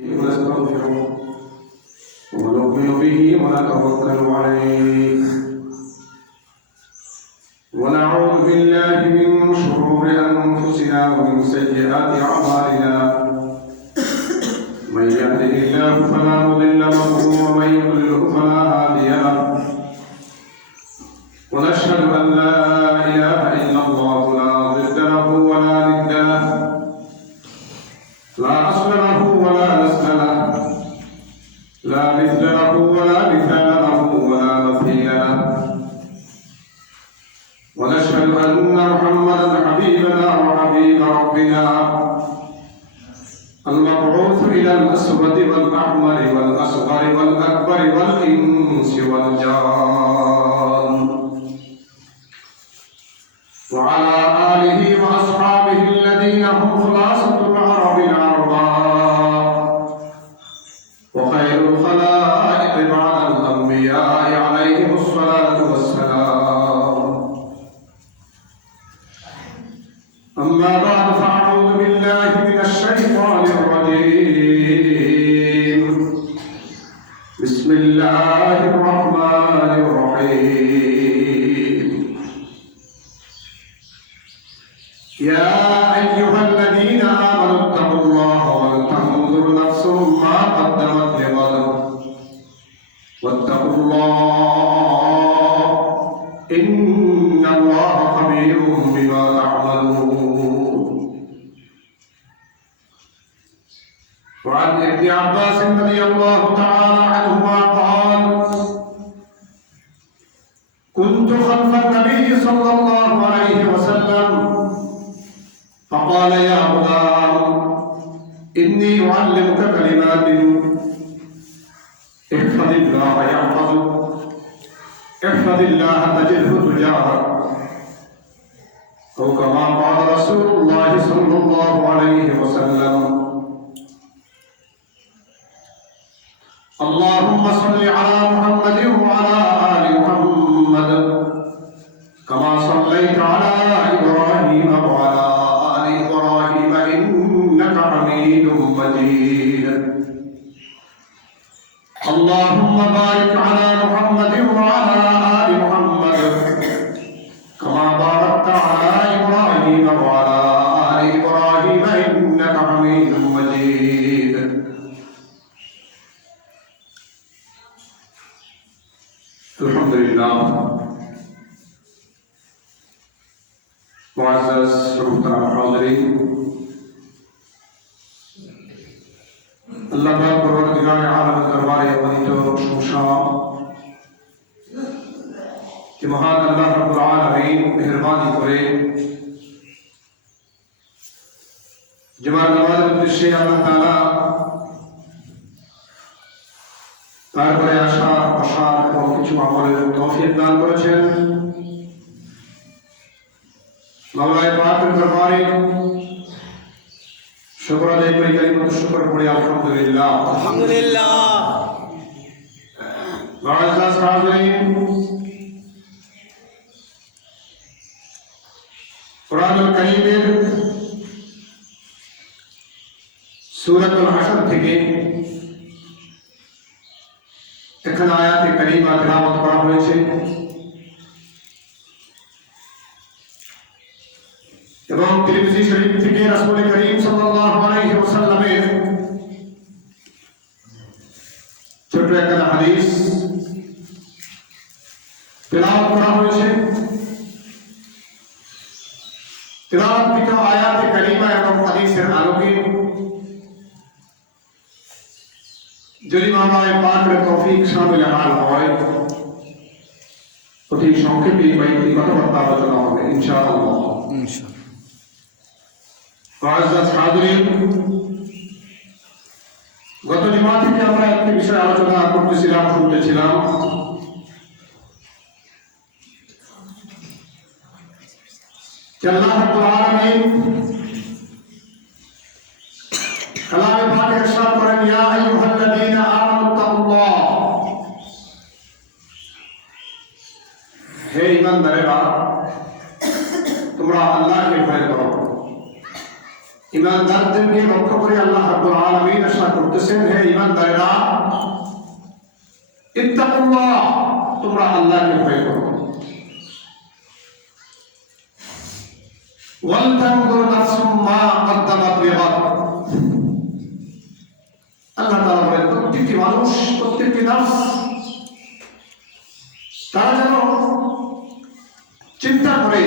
ونستغفره ونؤمن به ونتوكل عليه ونعوذ بالله من شرور أنفسنا ومن سيئات أعمالنا من يهده الله فلا مضل له ومن يضلل فلا هادي له ونشهد أن لا إله إلا الله لا ضد له ولا ند له لا أصل له ولا نسل له لا مثل له ولا مثال له ولا مثيل له ونشهد أن محمدا حبيبنا وحبيب ربنا المبعوث إلى الأسود والأحمر والأصغر والأكبر والإنس والجان وعلى آله وأصحابه الذين هم خلاصة العرب العرباء وخير الخلائق بعد الأنبياء عليهم الصلاة والسلام. أما بعد فأعوذ بالله من الشيطان الرجيم. بسم الله الرحمن الرحيم. يا أيها الذين آمنوا اتقوا الله ولتنظر نفس ما قدمت لغد واتقوا الله إن الله خبير بما تعملون. وعن ابن عباس رضي الله تعالى عنهما قال: كنت خلف النبي صلى الله عليه وسلم فقال: يا غلام إني أعلمك كلمات احفظ الله يحفظك احفظ الله تجده تجاهك أو كما قال رسول الله صلى الله عليه وسلم. اللهم صل على محمد وعلى آل محمد كما صليت على إبراهيم وعلى آل إبراهيم إنك حميد مجيد. اللهم بارك على محمد وعلى آل محمد كما باركت على إبراهيم وعلى آل إبراهيم إنك حميد مجيد. الحمد لله. معزز محترم حاضرین، আল্লাহ পাক পরবর্তীকালে আলামের দরবারে অবনীত প্রশংসা যে মহান আল্লাহ রাব্বুল আলামিন মেহেরবানি করে জুমার নামাজের উদ্দেশ্যে আল্লাহ তাআলা তারপরে আসা বসার এবং কিছু আমলের তৌফিক দান করেছেন। মাওলায়ে পাকের দরবারে শুকর আদায় করি, কালিমাতুশ শুকর পড়ি আলহামদুলিল্লাহ। আলহামদুলিল্লাহ। মুআজ্জাজ হাজিরিন, কোরআনুল কারীমের সূরাতুল হাশর থেকে এখানে আয়াতে কারিমা তেলাওয়াত করা হয়েছে এবং তিরমিজি শরীফ থেকে রাসূল করিম সাল্লাল্লাহু আলাইহি ওয়াসাল্লামের ছোট একটা হাদিস তেলাওয়াত করা হয়েছে। তেলাওয়াতকৃত আয়াতে কারিমা এবং হাদিসের আলোকে যদি মাওলায়ে পাকের তৌফিক শামিল হাল হয়, অতি সংক্ষেপে কয়েকটি কথাবার্তা আলোচনা হবে ইনশাআল্লাহ। মুআজ্জাজ হাজিরিন, গত জুমা থেকে আমরা একটি বিষয় আলোচনা করতেছিলাম, শুনতেছিলাম। আল্লাহ রাব্বুল আলামিন কালামে পাকে ইরশাদ করেন: ইয়া আইয়ুহাল্লাযীনা আমানু তাকুল্লাহ। হে ঈমানদারেরা, তোমরা আল্লাহকে ভয় করো। ईमानदार আমাদেরকে লক্ষ্য করে আল্লাহ রাব্বুল আলামিন ইরশাদ করতেছেন, হে ঈমানদারেরা, ইত্তাকুল্লাহ, তোমরা আল্লাহকে ভয় করো। ওয়াল তানজুর নাফসুম মা কদ্দামাত লিগাদ। আল্লাহ তাআলা বলেন, প্রত্যেকটি মানুষ, প্রত্যেকটি নাফস তারা যেন চিন্তা করে,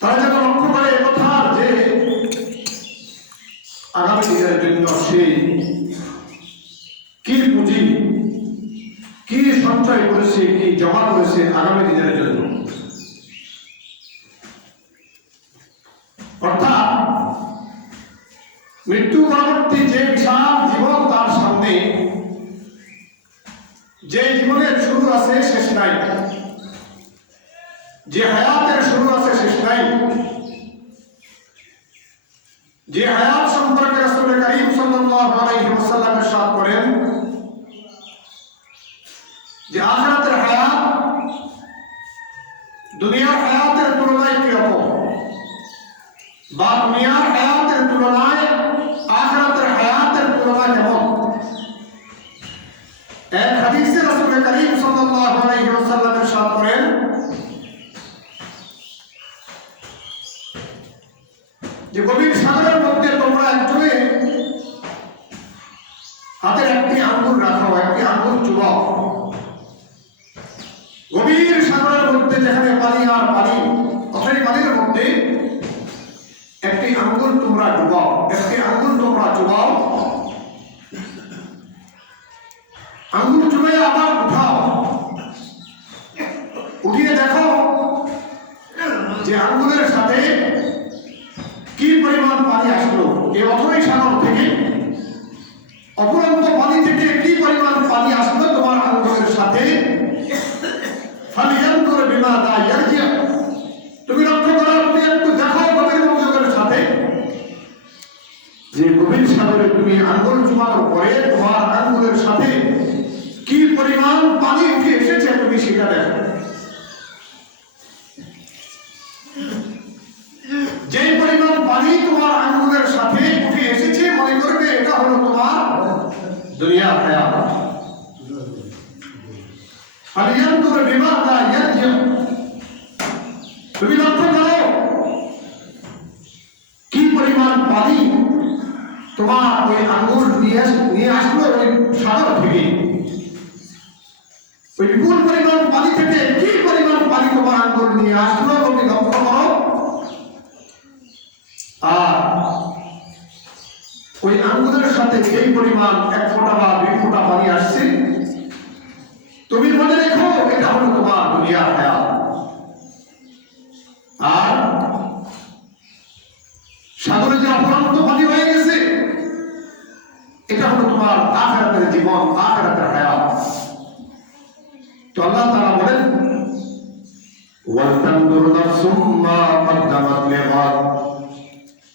তারা যেন লক্ষ্য করে কথা যে আগামী দিনের জন্য সে কি পুঁজি, কি সঞ্চয় করেছে, কি জমা করেছে আগামী দিনের জন্য। অর্থাৎ মৃত্যু পরবর্তী যে বিশাল জীবন তার সামনে, যে জীবনের শুরু আছে শেষ নাই, যে হায়াতের শুরু আছে শেষ নাই, যে হায়াত সম্পর্কে রাসূল করিম সাল্লাল্লাহু আলাইহি ওয়াসাল্লাম ইরশাদ করেন যে আখিরাতের হায়াত দুনিয়ার হায়াতের তুলনায় কিরকম, বা দুনিয়ার হায়াতের তুলনায় আখিরাতের হায়াতের তুলনা কেমন। এক হাদিসে রাসূল করিম সাল্লাল্লাহু আলাইহি ওয়াসাল্লাম ইরশাদ করেন যে গভীর সাগরের মধ্যে তোমরা একজনে হাতের একটি আঙ্গুল রাখো, একটি আঙ্গুল চুবাও। গভীর সাগরের মধ্যে যেখানে পানি আর পানি, সেই পানির মধ্যে একটি আঙ্গুল তোমরা ডুবাও, একটি আঙ্গুল তোমরা চুবাও, আঙ্গুল চুবে আবার উঠাও, উঠিয়ে দেখো যে আঙ্গুলের সাথে কি পরিমাণ পানি আসলো। এই অথই সাগর থেকে, অপুরন্ত পানি থেকে কি পরিমাণ পানি আসলো তোমার আঙ্গুলের সাথে। ফালিয়ানজুর বিমাযা ইয়ারজি। তুমি লক্ষ্য করো, তুমি একটু দেখো গভীর মনোযোগের সাথে যে গভীর সাগরে তুমি আঙ্গুল চুবানোর পরে তোমার আঙ্গুলের সাথে কি পরিমাণ পানি উঠে এসেছে, তুমি সেটা দেখো। যে পরিমাণ পানি তোমার আঙ্গুলের সাথে উঠে এসেছে, মনে করবে এটা হলো তোমার দুনিয়ার হায়াত। ফালিয়ানজুর বিমাযা ইয়ারজি। তুমি লক্ষ্য করো কি পরিমাণ পানি তোমার ওই আঙ্গুল নিয়ে আসলো ওই সাগর থেকে। ওই বিপুল পরিমাণ পানি থেকে কি পরিমাণ পানি তোমার আঙ্গুল নিয়ে আসলো তুমি লক্ষ্য করো। আর ওই আঙ্গুলের সাথে যেই পরিমাণ 1 ফোঁটা বা 2 ফোঁটা পানি আসছে, তুমি মনে রেখো এটা হলো তোমার দুনিয়ার হায়াত। আর সাগরে যে অপরন্ত পানি হয়ে গেছে, এটা হলো তোমার আখিরাতের জীবন, আখিরাতের হায়াত। তো আল্লাহ তাআলা বলেন, ওয়াল তানজুর নাফসুম মা কদ্দামাত লিগাদ।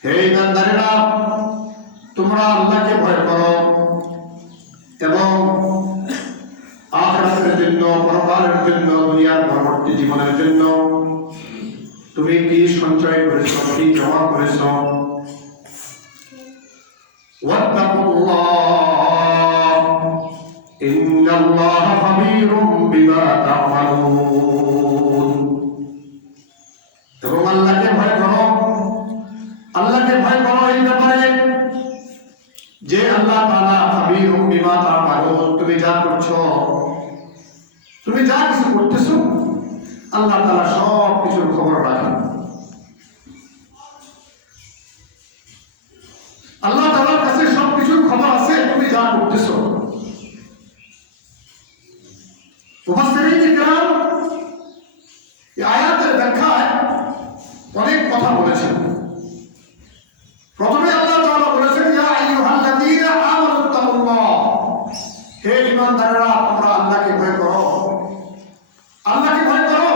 হে ঈমানদারেরা, তোমরা আল্লাহকে ভয় করো এবং আখিরাতের জন্য, পরকালের জন্য, দুনিয়ার পরবর্তী জীবনের জন্য তুমি কি সঞ্চয় করেছো, কি জমা করেছো। ওয়াত্তাকুল্লাহ ইন্নাল্লাহা খাবীরুম বিমা তা'মালুন। এবং আল্লাহকে ভয় করো, আল্লাহকে ভয় করো এই ব্যাপারে যে আল্লাহ তাআলা খাবীরুম বিমা তা'মালুন। তুমি যা করছো, তুমি যা কিছু করতেছো, আল্লাহ তাআলা সব কিছুর খবর রাখেন। আল্লাহ তাআলার কাছে সব কিছুর খবর আছে তুমি যা করতেছো। মুফাসসিরিন কিরাম এই আয়াতের ব্যাখ্যায় অনেক কথা বলেছেন। প্রথমে আল্লাহ তাআলা বলেছেন, ইয়া আইয়ুহাল্লাযীনা আমানুত্তাকুল্লাহ। হে ঈমানদারেরা, তোমরা আল্লাহকে ভয় করো, আল্লাহকে ভয় করো।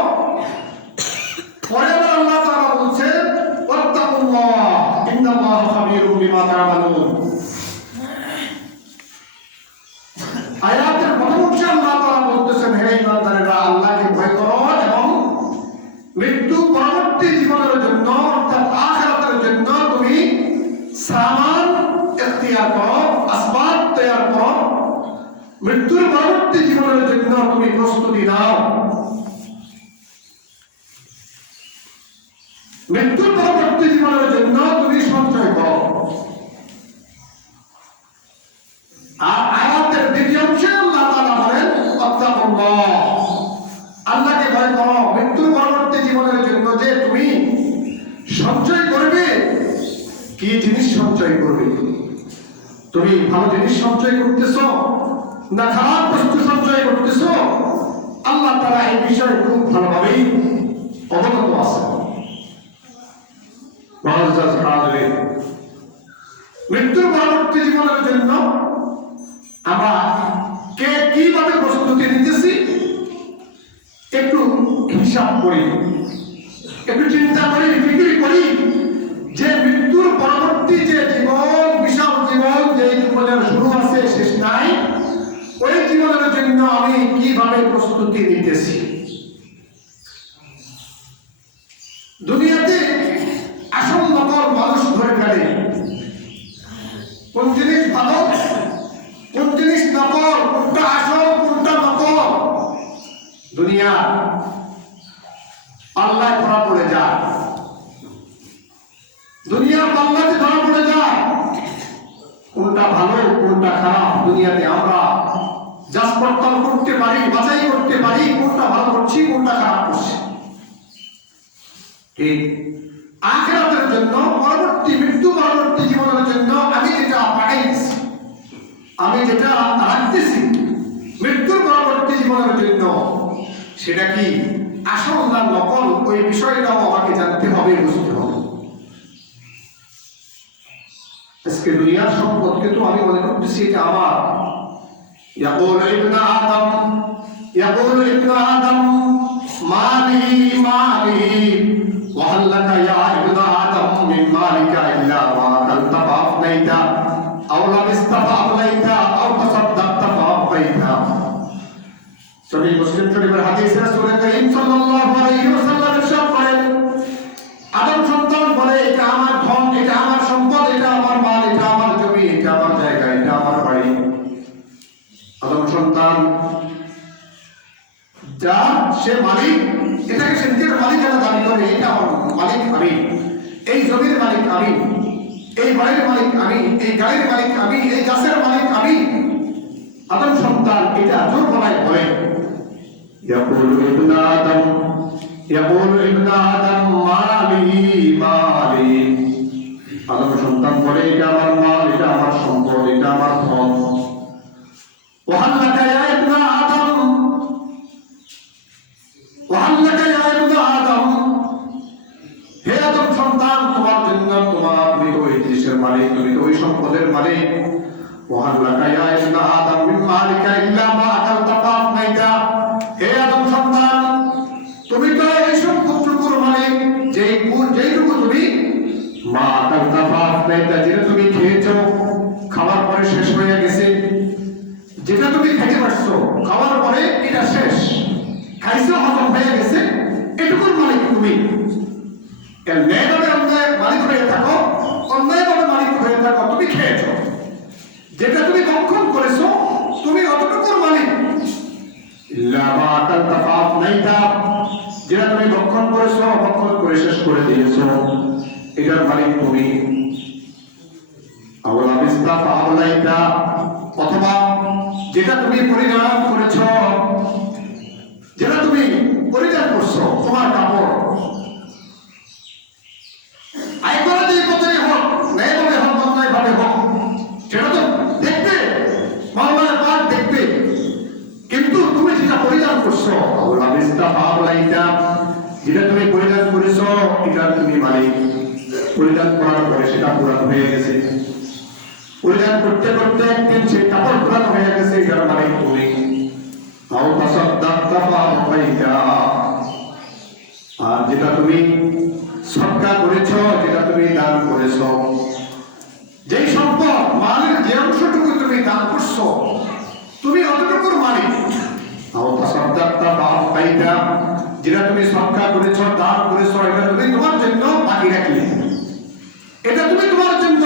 পরে আবার আল্লাহ তাআলা বলছেন, ওয়াত্তাকুল্লাহ ইন্নাল্লাহা খাবীরুম বিমা তা'মালুন। আয়াতের প্রথম অংশে আল্লাহ তাআলা বলতেছেন, হে ঈমানদারেরা, আল্লাহকে ভয় করো এবং মৃত্যু পরবর্তী জীবনের জন্য, অর্থাৎ সামান ইখতিয়ার করো, আসবাব তৈরি করো, মৃত্যুর পরবর্তী জীবনের জন্য তুমি প্রস্তুতি নাও। মৃত্যুর পরবর্তী জীবনের জন্য তুমি সঞ্চয় করো। আর আয়াতের দ্বিতীয় অংশে আল্লাহ তাআলা বলেন আত্তাকুল্লাহ, আল্লাহকে ভয় করো। মৃত্যুর পরবর্তী জীবনের জন্য যে তুমি সঞ্চয় করবে, কি জিনিস সঞ্চয় করবে? তুমি ভালো জিনিস সঞ্চয় করতেছ না খারাপ বস্তু সঞ্চয় করতেছ? আল্লাহ তাআলা এই বিষয়ে খুব ভালোভাবেই অবগত আছে। মৃত্যুর পরবর্তী জীবনের জন্য আমরা কে কিভাবে প্রস্তুতি নিতেছি একটু হিসাব করি, একটু চিন্তা করি, ফিকির করি যে মৃত্যুর পরবর্তী যে জীবন, বিশাল জীবন, যে জীবনের শুরু আছে শেষ নাই, ওই জীবনের জন্য আমি কিভাবে প্রস্তুতি নিতেছি। দুনিয়াতে আসল নকল মানুষ ধরে ফেলে, কোন জিনিস ভালো কোন জিনিস নকল, কোনটা আসল কোনটা নকল, দুনিয়া পাল্লায় ধরা পড়ে যায়, দুনিয়ার পাল্লাতে ধরা পড়ে যায় কোনটা ভালো কোনটা খারাপ। দুনিয়াতে আমরা যাচ পড়তাল করতে পারি, বাছাই করতে পারি কোনটা ভালো করছি কোনটা খারাপ করছি। ঠিক আখিরাতের জন্য, পরবর্তী মৃত্যু পরবর্তী জীবনের জন্য আমি যেটা পাঠাইছি, আমি যেটা রাখতেছি মৃত্যুর পরবর্তী জীবনের জন্য, সেটা কি আসল না নকল, ওই বিষয়টাও আমাকে জানতে হবে, বুঝতে হবে। আজকে দুনিয়ার সম্পদকে তো আমি মনে করতেছি এটা আমার। ইয়াকুল ইবনে আদম মালি মালি ওয়া হাল লাকা ইয়া ইবনে আদম মিন মালিকা ইল্লা মা আকালতা ফাআফনাইতা আও লাবিস্তা ফাআফলাইতা আও তাসাদ্দাকতা ফাআফাইতা। সহিহ মুসলিম শরীফের হাদিসে রাসূল করিম সাল্লাল্লাহু আলাইহি ওয়াসাল্লাম ইরশাদ করেন, আদম সন্তান বলে এটা আমার ধন, এটা আমার সম্পদ, এটা আমার মাল, এটা আমার জমি, এটা আমার জায়গা, এটা আমার বাড়ি। আদম সন্তান যা সে মালিক, এটাকে সে নিজের মালিক যারা দাবি করে, এটা আমার মালিক আমি, এই জমির মালিক আমি, এই বাড়ির মালিক আমি, এই গাড়ির মালিক আমি, এই গাছের মালিক আমি। আদম সন্তান এটা জোর গলায় বলে। ইয়াকুলু ইবনে আদম মালি মালি, আদম সন্তান বলে এটা আমার মাল, এটা আমার সম্পদ, এটা আমার ধন। ওয়া হাল লাকা ইয়া ইবনে আদম, ওয়া হাল লাকা ইয়া ইবনে আদম, হে আদম সন্তান তোমার জন্য, তুমি তো ওই জিনিসের মালিক, তুমি তো ওই সম্পদের মালিক। ওয়া হাল লাকা ইয়া ইবনে আদম মিন মালিকা ইল্লা মা আকালতা ফাআফনাইতা, হে আদম সন্তান তুমি তো এই সম্পদটুকুর মালিক যেইটুকু তুমি মা আকালতা ফাআফনাইতা, যেটা তুমি খেয়েছো, খাওয়ার পরে শেষ হয়ে গেছে, যেটা তুমি খেতে পারছো, খাওয়ার পরে এটা শেষ, খাইছো হজম হয়ে গেছে, এটুকুর মালিক তুমি। ন্যায়ভাবে অন্যায় মালিক হয়ে থাকো, অন্যায়ভাবে মালিক হয়ে থাকো, তুমি খেয়েছো, যেটা তুমি ভক্ষণ করেছো তুমি অতটুকুর মালিক। ইল্লা মা আকালতা ফাআফনাইতা, যেটা তুমি ভক্ষণ করেছো, ভক্ষণ করে শেষ করে দিয়েছো, এটার মালিক তুমি। আও লাবিস্তা ফাআফলাইতা, অথবা যেটা তুমি পরিধান করেছো, যেটা তুমি পরিধান করছো, তোমার কাপড়, আয় করা যে পথেই হোক, ন্যায়ভাবে হোক অন্যায়ভাবে হোক, সেটা তো দেখবে, মাওলার পাক দেখবে, কিন্তু তুমি যেটা পরিধান করছো, আও লাবিস্তা ফাআফলাইতা, যেটা তুমি পরিধান করেছো, এটা তুমি মালিক। পরিধান করার পরে সেটা পুরান হয়ে গেছে, পরিধান করতে করতে একদিন সে কাপড় পুরান হয়ে গেছে, এটার মালিক তুমি। আও তাসাদ্দাকতা ফাআফাইতা, আর যেটা তুমি সদকা করেছো, যেটা তুমি দান করেছো, যেই সম্পদ মালের যে অংশটুকু তুমি দান করছো, তুমি অতটুকুর মালিক। আও তাসাদ্দাকতা ফাআফাইতা, যেটা তুমি সদকা করেছো, দান করেছো, এটা তুমি তোমার জন্য বাকি রাখলে, এটা তুমি তোমার জন্য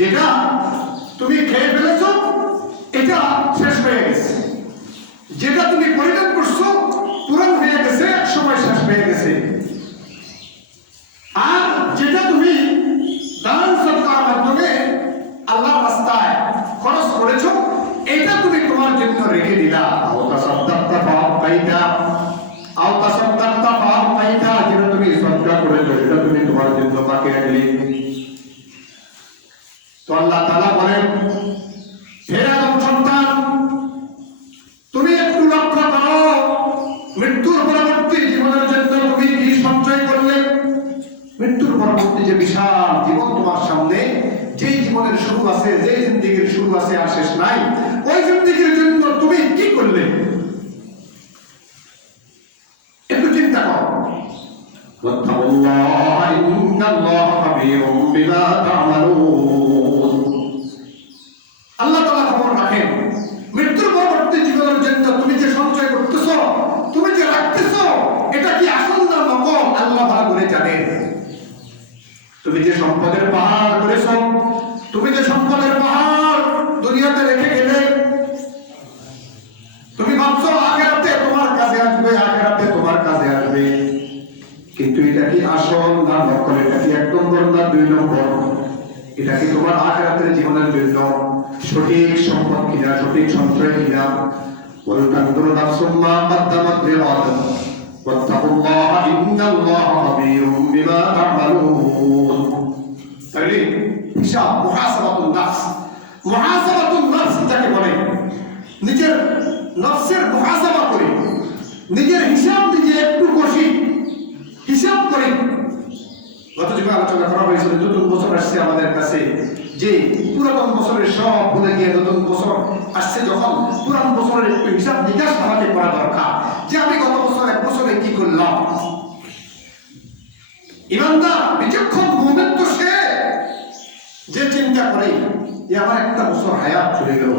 যেটা তুমি খেয়ে ফেলেছ এটা শেষ হয়ে গেছে, যেটা তুমি পরিধান করছো পূরণ হয়ে গেছে, এক সময় শেষ হয়ে গেছে। আর যেটা তুমি দান সদকার মাধ্যমে আল্লাহর রাস্তায় খরচ করেছো এটা তুমি তোমার জন্য রেখে দিলা। যেটা তুমি সদকা করেছো এটা তুমি তোমার জন্য বাকি রাখলে। তো আল্লাহ তাআলা বলেন, হে আদম সন্তান, তুমি একটু লক্ষ্য করো মৃত্যুর পরবর্তী জীবনের জন্য তুমি কি সঞ্চয় করলে। মৃত্যুর পরবর্তী যে বিশাল জীবন তোমার সামনে, যেই জীবনের শুরু আছে, যেই জিন্দেগির শুরু আছে আর শেষ নাই, ওই জিন্দেগির জন্য তুমি কি করলে একটু চিন্তা করো। ওয়াত্তাকুল্লাহ ইন্নাল্লাহা খাবীরুম বিমা তা'মালুন। আল্লাহ তাআলা খবর রাখেন মৃত্যুর পরবর্তী জীবনের জন্য তুমি যে সঞ্চয় করতেছো, তুমি যে রাখতেছো, এটা কি আসল না নকল আল্লাহ ভালো করে জানেন। তুমি যে সম্পদের পাহাড় করেছো, তুমি যে সম্পদের পাহাড় দুনিয়াতে রেখে গেলে, তুমি ভাবছো আখিরাতে তোমার কাছে আসবে, আখিরাতে তোমার কাছে আসবে, কিন্তু এটা কি আসল না নকল, এটা কি 1 নম্বর না 2 নম্বর, এটা কি তোমার আখিরাতের জীবনের জন্য সঠিক সম্পদ কিনা, সঠিক সঞ্চয় কিনা। ওয়ালতানজুর নাফসুম মা কদ্দামাত লিগাদ ওয়াত্তাকুল্লাহ ইন্নাল্লাহা খাবীরুম বিমা তা'মালুন। তাহলে হিসাব, মুহাসাবাতুন নাফস, মুহাসাবাতুন নাফস যাকে বলে, নিজের নফসের মুহাসাবা করে, নিজের হিসাব নিজে একটু কষি হিসাব করে। গত যুগে আলোচনা করা হয়েছিল, নতুন বছর আসছে আমাদের কাছে, যে পুরাতন বছরের সব ভুলে গিয়ে নতুন বছর আসছে যখন, পুরান বছরের একটু হিসাব নিকাশ আমাকে করা দরকার, যে আমি গত বছর 1 বছরে কি করলাম। ইমানদার বিচক্ষণ মুমিন তো সে যে চিন্তা করে যে আমার 1টা বছর হায়াত চলে গেল,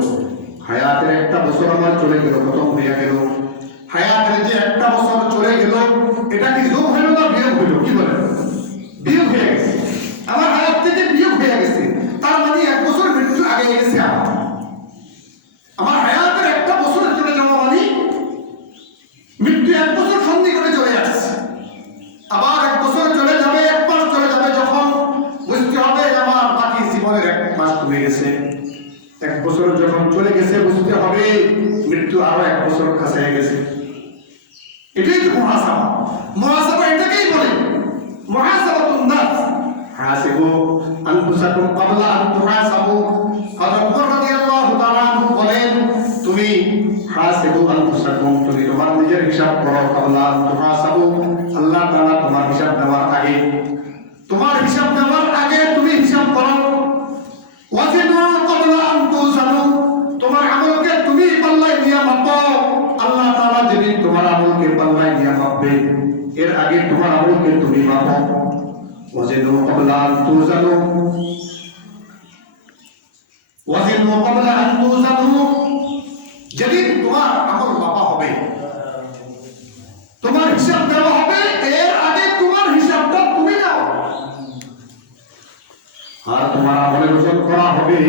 হায়াতের 1টা বছর আমার চলে গেল, খতম হয়ে গেল। হায়াতের যে 1টা বছর চলে গেল, এটা কি যোগ হইল না বিয়োগ হইল? কি বলে? বিয়োগ হয়ে গেছে। আমার হায়াত থেকে বিয়োগ হয়ে গেছে, তার মানে 1 বছর মৃত্যু আগে গেছে। আমার হায়াতের 1টা বছর চলে যাওয়া মানে মৃত্যু 1 বছর সন্ধি করে চলে আসছে। আবার 1 বছর চলে যাবে, 1 মাস চলে যাবে, যখন বুঝতে হবে আমার বাকি জীবনের 1 মাস কমে গেছে। 1 বছর যখন চলে গেছে বুঝতে হবে মৃত্যু আরো 1 বছর কাছে গেছে। এটাই তো মুহাসাবা। মুহাসাবা এটাকেই বলে মুহাসাবাতুন নাফস। হাসিবু আনফুসাকুম ক্বাবলা আন তুহাসাবু। হযরত ওমর রাদিয়াল্লাহু তাআলা আনহু বলেন, তুমি হাসিবু আনফুসাকুম, তুমি তোমার নিজের হিসাব করো, ক্বাবলা আন তুহাসাবু, আল্লাহ তাআলা তোমার হিসাব দেওয়ার আগে, তোমার হিসাব দেওয়ার আগে তুমি হিসাব করো। ওয়াজিনু ক্বাবলা আন তুযানু, তোমার আমলকে তুমি পাল্লায় দিয়ে মাপো। আল্লাহ তাআলা যেদিন তোমার আমলকে পাল্লায় দিয়ে মাপবে, এর আগে তোমার আমলকে তুমি মাপো। ওয়াজিনু ক্বাবলা আন তুযানু, ওয়াজিনু ক্বাবলা আন তুযানু, যেদিন তোমার আমল মাপা হবে, তোমার হিসাব দেওয়া হবে, এর আগে তোমার হিসাবটা তুমি নাও। আর তোমার আমলের ওজন করা হবে,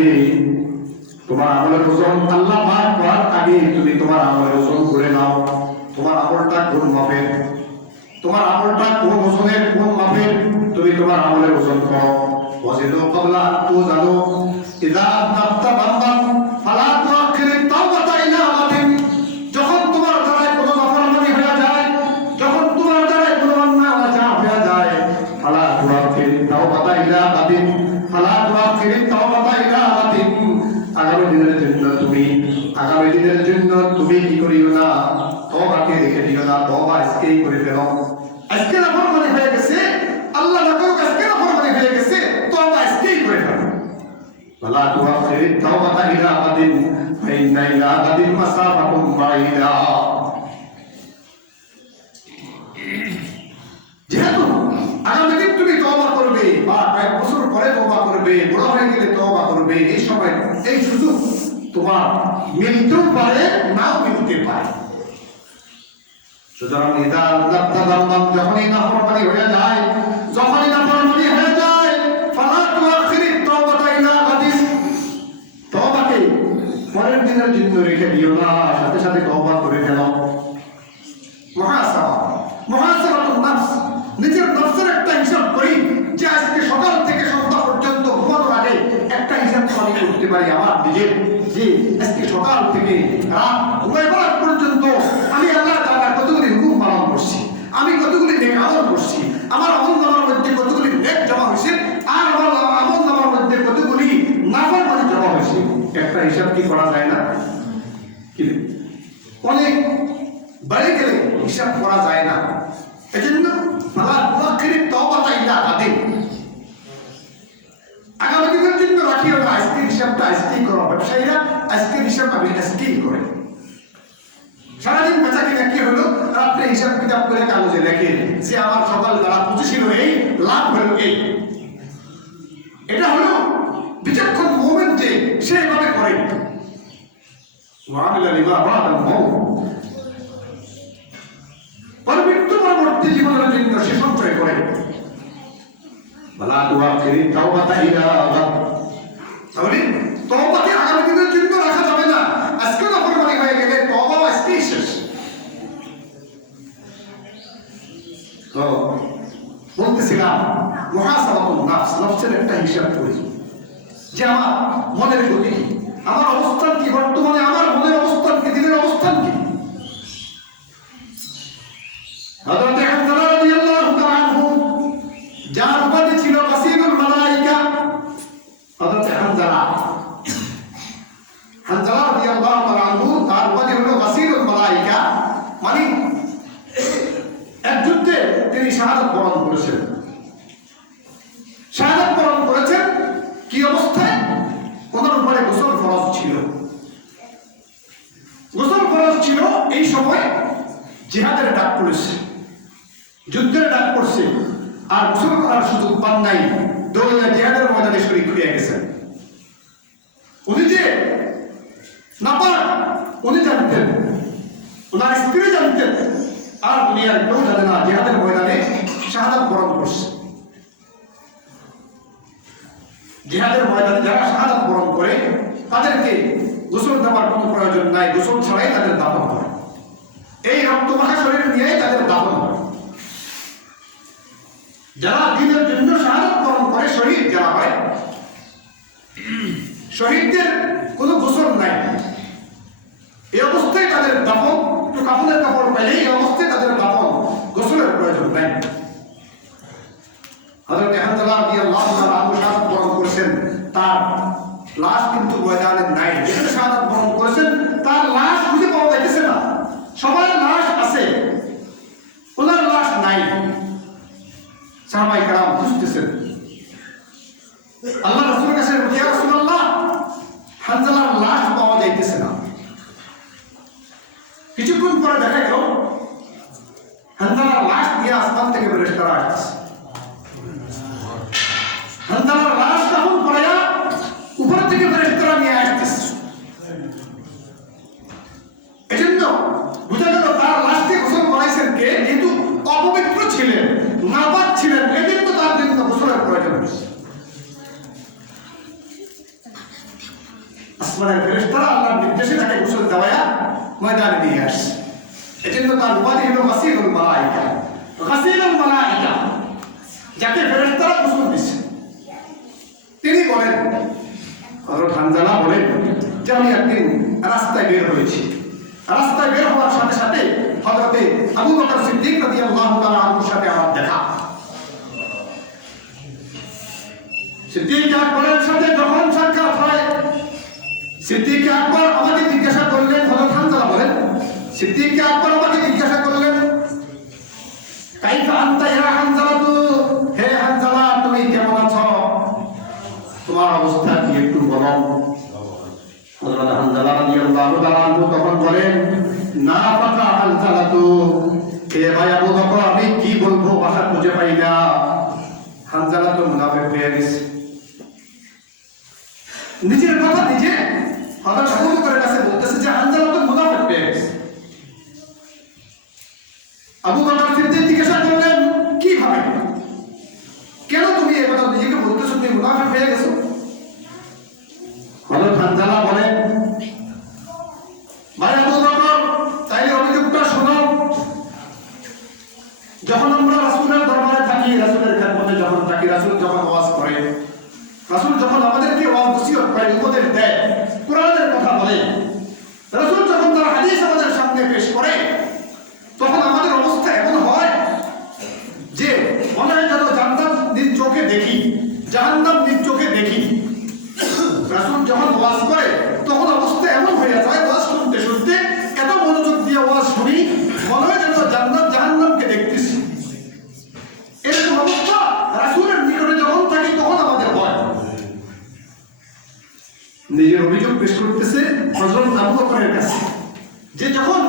তোমার আমলের ওজন আল্লাহ পাক করার আগে তুমি তোমার আমলের ওজন করে নাও। তোমার আমলটা কোন মাপের, তোমার আমলটা কোন ওজনের, কোন মাপের, তুমি তোমার আমলের ওজন করো। ওয়াজিনু ক্বাবলা আন তুযানু, ইযা আযনাবতা যামবান ফালা তুআখিরিত তাওবাতা ইলা গাদিন, যখন তোমার দ্বারা কোনো নাফরমানি হয়ে যায়, যখন তোমার দ্বারা কোনো অন্যায় আচরণ হয়ে যায়, ফালা তুআখিরিত তাওবাতা ইলা গাদিন, ফালা তুআখিরিত তাওবাতা ইলা গাদিন, আগামী দিনের জন্য তুমি কি করিও না, তওবাকে রেখে দিও না, তওবা আজকেই করে ফেলো। আজকে নাফরমানি হয়ে গেছে, আল্লাহ না করুক আজকে নাফরমানি হয়ে গেছে, তওবা আজকেই করে ফেলো। ফালা তুআখিরিত তাওবাতা ইলা গাদিন ফাইন্না ইলা গাদিন মাসাফাতুন বাঈদা। যেহেতু আগামী দিন তুমি তওবা করবে, বা 1 বছর পরে তওবা করবে, বড় হয়ে গেলে তওবা করবে, এই সময় এই সুযোগ তোমার মিলতেও পারে, নাও মিলতে পারে। সুতরাং ইযা আযনাবতা যামবান, যখনই নাফরমানি হয়ে যায়, যখনই নাফরমানি হয়ে যায়, ফালা তুআখিরিত তাওবাতা ইলা গাদিন, জিন্ন রেখে দিও না, সাথে সাথে তওবা করে ফেলো। মুহাসাবাতুন নাফস, নিজের নফসের একটা হিসাব করি যে আজকে সকাল থেকে সন্ধ্যা পর্যন্ত ঘুমানোর আগে একটা হিসাব আমি করতে পারি আমার নিজের, যে আজকে সকাল থেকে রাত ঘুমাইবার পর্যন্ত আমি আল্লাহ তাআলার কতগুলি হুকুম পালন করছি, আমি কতগুলি নেক আমল করছি, আমার আমলনামার মধ্যে কতগুলি নেক জমা হয়েছে, আর আমার আমলনামার মধ্যে কতগুলি নাফরমানি জমা হয়েছে। একটা হিসাব কি করা যায় না? কি অনেক বাড়ি গেলে হিসাব করা যায় না। এজন্য আগামী দিনের জন্য রাখিও না, আজকের হিসাবটা আজকেই করো। ব্যবসায়ীরা আজকের হিসাব আমি আজকেই করে, সারাদিন বেচা কিনা কি হলো, রাত্রে হিসাব কিতাব করে কাগজে লেখে যে আমার সকাল বেলা 25 ছিল এই, লাভ হলো এই। এটা হলো বিচক্ষণ মুমিন যে সে এভাবে করে। মৃত্যু পরবর্তী জীবনের জন্য সে সঞ্চয় করে। তাহলে তওবাকে আগামী দিনের জন্য রাখা যাবে না। আজকে নাফরমানি হয়ে গেলে তওবা আজকেই শেষ। তো বলতেছিলাম মুহাসাবাতুন নাফস, নফসের একটা হিসাব করি যে আমার মনের গতি কি, আমার অবস্থান কি, বর্তমানে আমার মনের অবস্থান কি, দিনের অবস্থান কি। হযরত হানজালা রাদিয়াল্লাহু তাআলা আনহু যার উপাধি ছিল গাসীলুল মালায়েকা, হযরত হানজালা রাদিয়াল্লাহু তাআলা আনহু তার উপাধি হলো গাসীলুল মালায়েকা, মানে এক যুদ্ধে তিনি শাহাদাত বরণ করেছেন। শাহাদাত বরণ করেছেন কি অবস্থায়? ওনার উপরে গোসল ফরজ ছিল। গোসল ফরজ ছিল, এই সময় জিহাদের ডাক পড়েছে, যুদ্ধের ডাক পড়ছে, আর গোসল করার সুযোগ পান নাই, দৌড়ে জিহাদের ময়দানে শরীক হয়ে গেছেন। উনি যে নাপাক উনি জানতেন, ওনার স্ত্রী জানতেন, আর দুনিয়ার কেউ জানে না জিহাদের ময়দানে শাহাদাত বরণ করছে। জিহাদের ময়দানে যারা শাহাদাত বরণ করে তাদেরকে গোসল দেওয়ার কোনো প্রয়োজন নাই, গোসল ছাড়াই তাদের দাফন হয়। এই রক্তমাখা শরীর নিয়েই তাদের দাফন হয়। যারা দ্বীনের জন্য শাহাদাত বরণ করে শহীদ যারা হয়, শহীদদের কোনো গোসল নাই, এই অবস্থায় তাদের দাফন, একটু কাপড়ের কাপড় পাইলে এই অবস্থায় তাদের দাফন, গোসলের প্রয়োজন নাই। হযরত হানজালা রাদিয়াল্লাহু তাআলা আনহু শাহাদাত বরণ করেছেন, তার লাশ কিন্তু ময়দানে নাই। যেখানে শাহাদাত বরণ করেছেন তার লাশ খুঁজে পাওয়া যাইতেছে না। সবার লাশ আছে, ওনার লাশ নাই। সাহাবায়ে কেরাম খুঁজতেছেন, আল্লাহ রাসূলের কাছে, ইয়া রাসূলুল্লাহ, হানজালার লাশ পাওয়া যাইতেছে না। কিছুক্ষণ পরে দেখা গেল হানজালার লাশ নিয়ে আসমান থেকে ফেরেশতারা আসছে। হানজালার লাশ তখন পড়ায়া উপর থেকে ফেরেশতারা নিয়ে আসতেছে। এজন্য বুঝা গেল তার লাশকে গোসল করাইছেন কে? যেহেতু অপবিত্র ছিলেন, নাপাক ছিলেন, এজন্য তার জন্য গোসলের প্রয়োজন হয়েছে। আসমানের ফেরেশতারা আল্লাহর নির্দেশে তাকে গোসল দেওয়া ময়দানে নিয়ে আসছে। এজন্য তার উপাধি হলো গাসীলুল মালায়েকা। গাসীলুল মালায়েকা, যাকে ফেরেশতারা গোসল দিচ্ছে। তিনি বলেন, হযরত হানজালা বলেন যে আমি একদিন রাস্তায় বের হয়েছি। রাস্তায় বের হওয়ার সাথে সাথে হযরতে আবু বকর সিদ্দিক রাদিয়াল্লাহু তাআলা আনহুর সাথে আমার দেখা। সিদ্দিক আকবরের সাথে যখন সাক্ষাৎ হয়, সিদ্দিক আকবর আমাকে জিজ্ঞাসা করলেন, হযরত হানজালা বলেন, সিদ্দিক আকবর আমাকে জিজ্ঞাসা করলেন, কাইফা আনতা ইয়া হানজালা, হে হানজালা তুমি কেমন আছো, তোমার অবস্থা কি একটু বলো। হযরত হানজালা রাদিয়াল্লাহু তাআলা আনহু তখন বলেন, না ফাকা হানজালা, হে ভাই আবু বকর আমি কি বলবো ভাষা খুঁজে পাই না। হানজালা তো মুনাফিক হয়ে গেছে। নিজের কথা নিজে হযরত আবু বকরের কাছে বলতেছে যে হানজালা তো মুনাফিক হয়ে গেছে। আবু বকর সিদ্দিক জিজ্ঞাসা করলেন, কিভাবে, কেন তুমি এই কথা নিজেকে বলতেছো তুমি মুনাফিক হয়ে গেছো? হযরত হানজালা বলেন, রাসূল যখন ওয়াজ করে, রাসূল যখন আমাদেরকে ওয়াজ নসিহত করে, উপদেশ দেয়, কোরআনের কথা বলে, রাসূল যখন তার হাদিস আমাদের সামনে পেশ করে, তখন আমাদের অবস্থা এমন হয় যে মনে হয় যেন জান্নাত নিজ চোখে দেখি, জাহান্নাম নিজ চোখে দেখি। রাসূল যখন ওয়াজ করে তখন অবস্থা এমন হয়ে যায়, ওয়াজ শুনতে শুনতে এত মনোযোগ দিয়ে ওয়াজ শুনি, মনে হয় যেন জান্নাত জাহান্নামকে দেখতেছি। এরকম অবস্থা রাসূলের নিকটে যখন থাকি তখন আমাদের হয়। নিজের অভিযোগ পেশ করতেছে হযরত আবু বকরের কাছে, যে যখন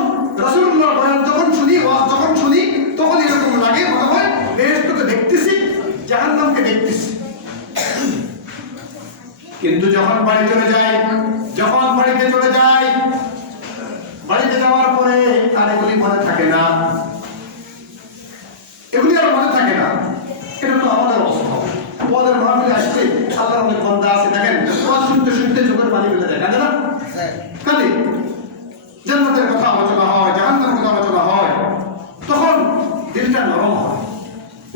রাসূলুল্লাহ বলেন যখন শুনি, ওয়াজ যখন শুনি, তখন এরকম লাগে মনে হয় বেহেশতকে দেখতেছি, জাহান্নামকে দেখতেছি। কিন্তু যখন বাড়ি চলে যাই, যখন বাড়িতে চলে যাই, বাড়িতে যাওয়ার পরে আর এগুলি মনে থাকে না, এগুলি আর মনে থাকে না। এটা তো আমাদের অবস্থা। ওদের মাহফিলে আসতে আল্লাহর অনেক বান্দা আছে, দেখেন ওয়াজ শুনতে শুনতে চোখের পানি ফেলে দেয়, কাঁদে না? কাঁদে। জান্নাতের কথা আলোচনা হয়, জাহান্নামের কথা আলোচনা হয়, তখন দিলটা নরম হয়।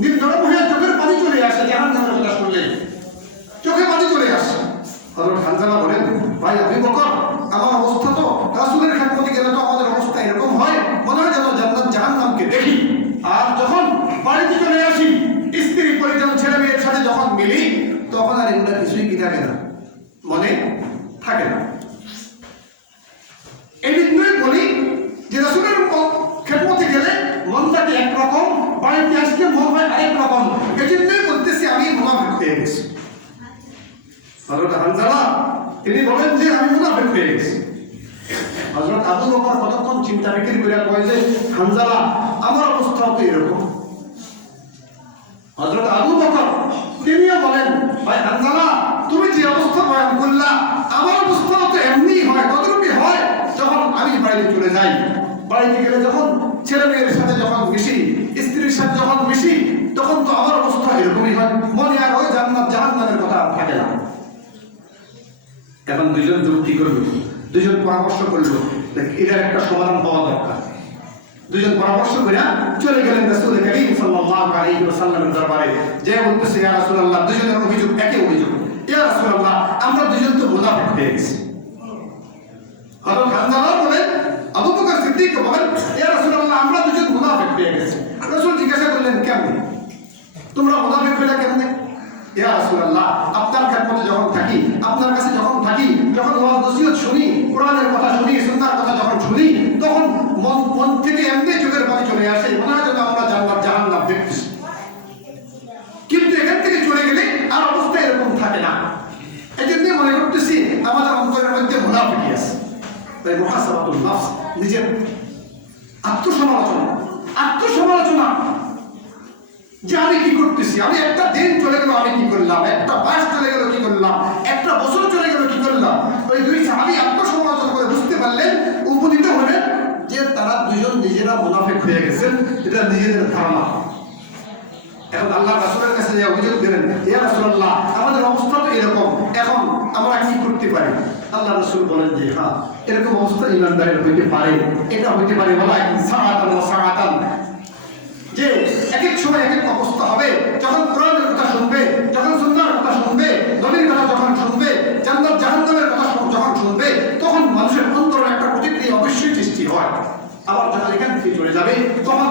দিল নরম হয়ে চোখের পানি চলে আসে, জাহান্নামের কথা শুনলে চোখে পানি চলে আসে। হযরত হানজালা বলেন, ভাই আবু বকর, আমার অবস্থা তো রাসূলের খেদমতে গেলে তো আমাদের অবস্থা এরকম হয়, মনে হয় যেন জান্নাত জাহান্নামকে দেখি। আর যখন বাড়িতে চলে আসি, স্ত্রী পরিজন ছেলে মেয়ের সাথে যখন মিলি, তখন আর এগুলো কিছুই কি থাকে না, মনে থাকে না। এই জন্যই বলি যে রাসূলের খেদমতে গেলে মন থাকে একরকম, বাড়িতে আসলে মন হয় আরেক রকম। এই জন্যই বলতেছি আমি মুনাফিক হয়ে গেছি। হযরত হানজালা তিনি বলেন যে আমি মুনাফিক হয়ে গেছি। হযরত আবু বকর কতক্ষণ চিন্তা ফিকির করে কয় যে হানজালা আমার অবস্থাও তো এরকম। হযরত আবু বকর তিনিও বলেন, ভাই হানজালা তুমি যে অবস্থা বয়ান করলা, আমার অবস্থাও তো এমনি হয়, ততটুকুই হয় যখন আমি বাড়িতে চলে যাই। বাড়িতে গেলে যখন ছেলে মেয়ের সাথে যখন মিশি, স্ত্রীর সাথে যখন মিশি, তখন তো আমার অবস্থা এরকমই হয়, মনে আর ওই জান্নাত জাহান্নামের কথা থাকে না। এখন দুজন যুক্তি করলো, দুজন পরামর্শ করলো, এটার একটা সমাধান হওয়া দরকার। দুজন পরামর্শ করে চলে গেলেন রাসূল করিম সাল্লাল্লাহু আলাইহি ওয়াসাল্লামের দরবারে, যে বলতেছে, ইয়া রাসূলুল্লাহ, দুজনের অভিযোগ একই অভিযোগ। ইয়া রাসূলুল্লাহ, আমরা দুজন তো মুনাফিক হয়ে গেছি। হযরত হানজালা বলেন, আবু বকর সিদ্দিক বলেন, ইয়া রাসূলুল্লাহ, আমরা দুজন মুনাফিক হয়ে গেছি। রাসূল জিজ্ঞাসা করলেন, কেমনে তোমরা মুনাফিক হইলা কেমনে? ইয়া রাসূলুল্লাহ, আপনার খেদমতে যখন থাকি, আপনার কাছে যখন থাকি, যখন ওয়াজ নসিহত শুনি, কোরআনের কথা শুনি, সুন্নাহর কথা যখন শুনি, তখন মন থেকে এমনি চোখের পানি চলে আসে, মনে হয় যেন আমরা জান্নাত জাহান্নাম দেখতেছি। কিন্তু এখান থেকে চলে গেলে আর অবস্থা এরকম থাকে না। এই জন্য মনে করতেছি আমাদের অন্তরের মধ্যে মুনাফিকি আছে। তাই মুহাসাবাতুন নাফস, নিজের আত্মসমালোচনা যে আমি কি করতেছি, আমি একটা দিন চলে গেল আমি কি করলাম, একটা মাস চলে গেল কি করলাম, একটা বছর চলে গেল কি করলাম। ওই দুই সাহাবী আত্মসমালোচনা করে বুঝতে পারলেন, উপনীত হলেন যে তারা দুজন নিজেরা মুনাফিক হয়ে গেছেন, এটা নিজেদের ধারণা। এখন আল্লাহ রাসূলের কাছে যে অভিযোগ দিলেন, ইয়া রাসূলুল্লাহ, আমাদের অবস্থা তো এরকম, এখন আমরা কি করতে পারি? আল্লাহ রাসূল বলেন যে হ্যাঁ, এরকম অবস্থা ইমানদারের হইতে পারে, এটা হইতে পারে, ওয়ালাকিন সাআতান ওয়া সাআতান, যে এক এক সময় এক এক অবস্থা হবে। যখন কোরআনের কথা শুনবে, যখন সুন্নাহর কথা শুনবে, নবীর কথা যখন শুনবে, জান্নাত জাহান্নামের কথা যখন শুনবে, তখন মানুষের অন্তরে একটা প্রতিক্রিয়া অবশ্যই সৃষ্টি হয়। আবার যখন এখান থেকে চলে যাবে, তখন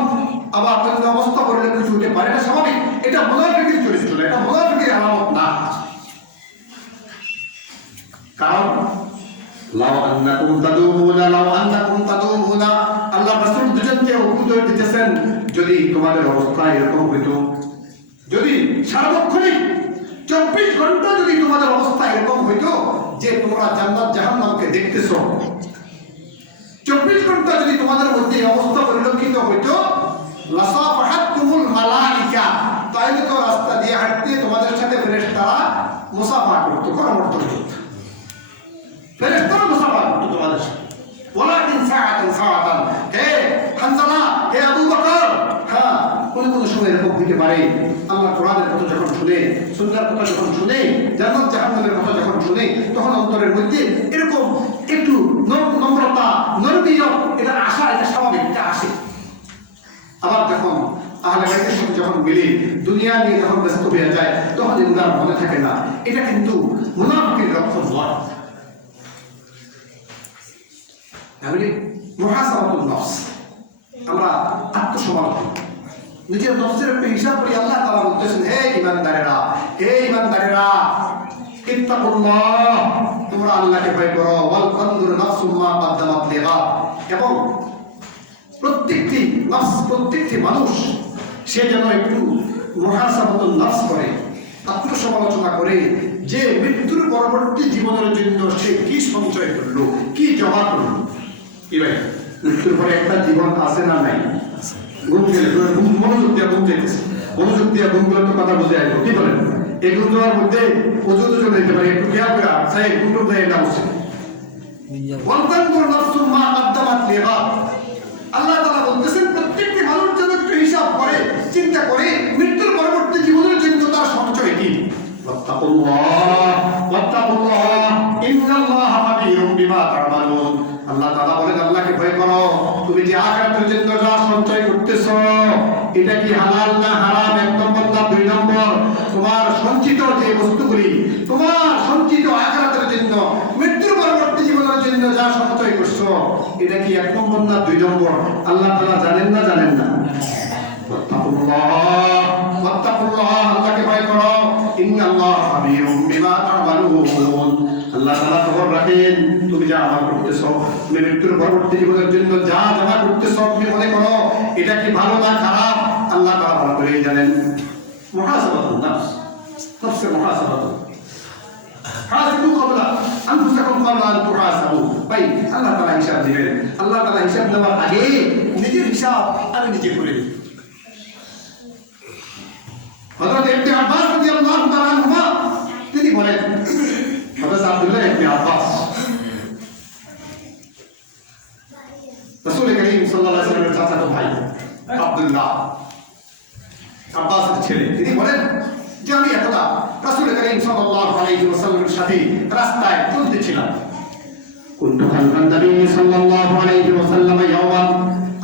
আবার অন্য অবস্থা বললে কিছু হতে পারে না, স্বাভাবিক। এটা মুনাফিকের চরিত্র, এটা মুনাফিকের আলামত না। কারণ লাউ আন্নাকুম তাদুমুনা, আল্লাহ রাসূল দুজনকে উপদেশ দিতেছেন, যদি তোমাদের অবস্থা এরকম হইতো, যদি সার্বক্ষণিক 24 ঘন্টা যদি তোমাদের অবস্থা এরকম হইতো যে তোমরা জান্নাত জাহান্নামকে দেখতেছো, 24 ঘন্টা যদি তোমাদের মধ্যে এই অবস্থা পরিলক্ষিত হইতো, লাসাফাহাতুমুল মালাইকা, তাইলে তো রাস্তা দিয়ে হাঁটতে তোমাদের সাথে ফেরেশতারা মুসাফা করতো, করমর্দন করতো, ফেরেশতারা মুসাফা করতো তোমাদের সাথে। ওয়ালাকিন সাআতান, হে হানজালা, হে আবু বকর, হ্যাঁ কোন সময় এরকম হতে পারে, আল্লাহ কোরআনের কথা যখন শুনে, সুন্নাহর কথা যখন শুনে, জান্নাত জাহান্নামের কথা যখন শুনে, তখন অন্তরের মধ্যে এরকম একটু নম্রতা, নরমিয়ত, এটা আশা, এটা স্বাভাবিক, এটা আসে। আবার যখন আহলে বাইতের সাথে যখন মিলে, দুনিয়া নিয়ে যখন ব্যস্ত হয়ে যায় তখন এগুলো আর মনে থাকে না। এটা কিন্তু মুনাফিকের লক্ষণ নয়। তাহলে মুহাসাবাতুন নফস, আমরা আত্মসমালোচনা, নিজের নফসের একটা হিসাব করি। আল্লাহ তাআলা বলতেছেন, হে ঈমানদারেরা ইত্তাকুল্লাহ, তোমরা আল্লাহকে ভয় করো, ওয়াল তানজুর নাফসুম মা কদ্দামাত লিগাদ, এবং প্রত্যেকটি নফস, প্রত্যেকটি মানুষ সে যেন একটু মুহাসাবাতুন নফস করে, আত্মসমালোচনা করে যে মৃত্যুর পরবর্তী জীবনের জন্য সে কি সঞ্চয় করলো, কি জমা করলো। কি ভাই, মৃত্যুর পরে একটা জীবন আছে না নাই? ঘুম গেলে মনোযোগ দিয়ে ঘুম যেতেছে, মনোযোগ দিয়ে ঘুমগুলো তো কথা বুঝে আসবো। কি বলেন? এই ঘুম যাওয়ার মধ্যে ওজুদ চলে যেতে পারে, একটু খেয়াল করে সাহেব ঘুমটুক দেয় না বসে। আল্লাহ তাআলা বলতেছেন প্রত্যেকটি মানুষ যেন একটু হিসাব করে, চিন্তা করে মৃত্যুর পরবর্তী জীবনের জন্য তার সঞ্চয় কি। আল্লাহ তাআলা বলেন, আল্লাহকে ভয় করো, তুমি যে আখিরাতের জন্য যা সঞ্চয় করতেছো এটা কি হালাল না হারাম, 1 নম্বর না 2 নম্বর। তোমার সঞ্চিত যে বস্তুগুলি, তোমার সঞ্চিত আখিরাতের জন্য, মৃত্যুর পরবর্তী জীবনের জন্য যা সঞ্চয় করছো এটা কি 1 নম্বর না 2 নম্বর? আল্লাহ তাআলা জানেন না জানেন না? আল্লাহকে ভয় করো, ইন্নাল্লাহা খাবীরুম বিমা তা'মালুন। আল্লাহ তাআলা খবর রাখেন তুমি যা আমল করতেছো, তুমি মৃত্যুর পরবর্তী জীবনের জন্য যা জমা করতেছো, তুমি মনে করো এটা কি ভালো না খারাপ, আল্লাহ তাআলা ভালো করেই জানেন। মুহাসাবাতুন নাফস, নফসের মুহাসাবাতুন, হাসিবু ক্বাবলা আনফুসাকুম ক্বাবলা আন তুহাসাবু। ভাই, আল্লাহ তাআলা হিসাব দিবেন। আল্লাহ তাআলা হিসাব দেওয়ার আগে নিজের হিসাব আমি নিজে করে নিই। হযরত ইবনে আব্বাস রাদিয়াল্লাহু তাআলা আনহুমা তিনি বলেন, হযরত আব্দুল্লাহ ইবনে আব্বাস রাসূল করিম সাল্লাল্লাহু আলাইহি ওয়াসাল্লামের চাচাতো ভাই আব্দুল্লাহ আব্বাসের ছেলে, তিনি বলেন যে আমি একদা রাসূল করিম সাল্লাল্লাহু আলাইহি ওয়াসাল্লামের সাথে রাস্তায় চলতেছিলাম। কুনতু খালফান নবী সাল্লাল্লাহু আলাইহি ওয়াসাল্লাম ইয়াওমান,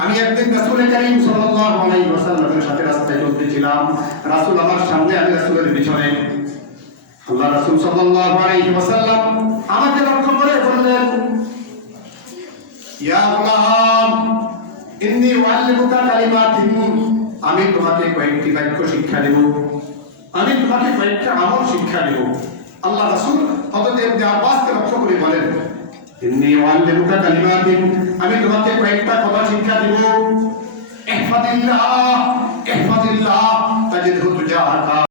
আমি একদিন রাসূল করিম সাল্লাল্লাহু আলাইহি ওয়াসাল্লামের সাথে রাস্তায় চলতেছিলাম। রাসূল আমার সামনে, আমি রাসূলের পিছনে। আল্লাহ রাসূল সাল্লাল্লাহু আলাইহি ওয়াসাল্লাম আমাকে লক্ষ্য করে বললেন, ইয়া গুলাম ইন্নী উআল্লিমুকা কালিমাতিন, আমি তোমাকে কয়েকটি বাক্য শিক্ষা দেব, আমি তোমাকে কয়েকটা আমল শিক্ষা দেব। আল্লাহ রাসূল হযরত ইবনে আব্বাসকে লক্ষ্য করে বলেন, ইন্নী উআল্লিমুকা কালিমাতিন, আমি তোমাকে কয়েকটা কথা শিক্ষা দেব। ইহফাজিল্লাহ ইহফাজিল্লাহ তাজিদহু তুজাহাকা।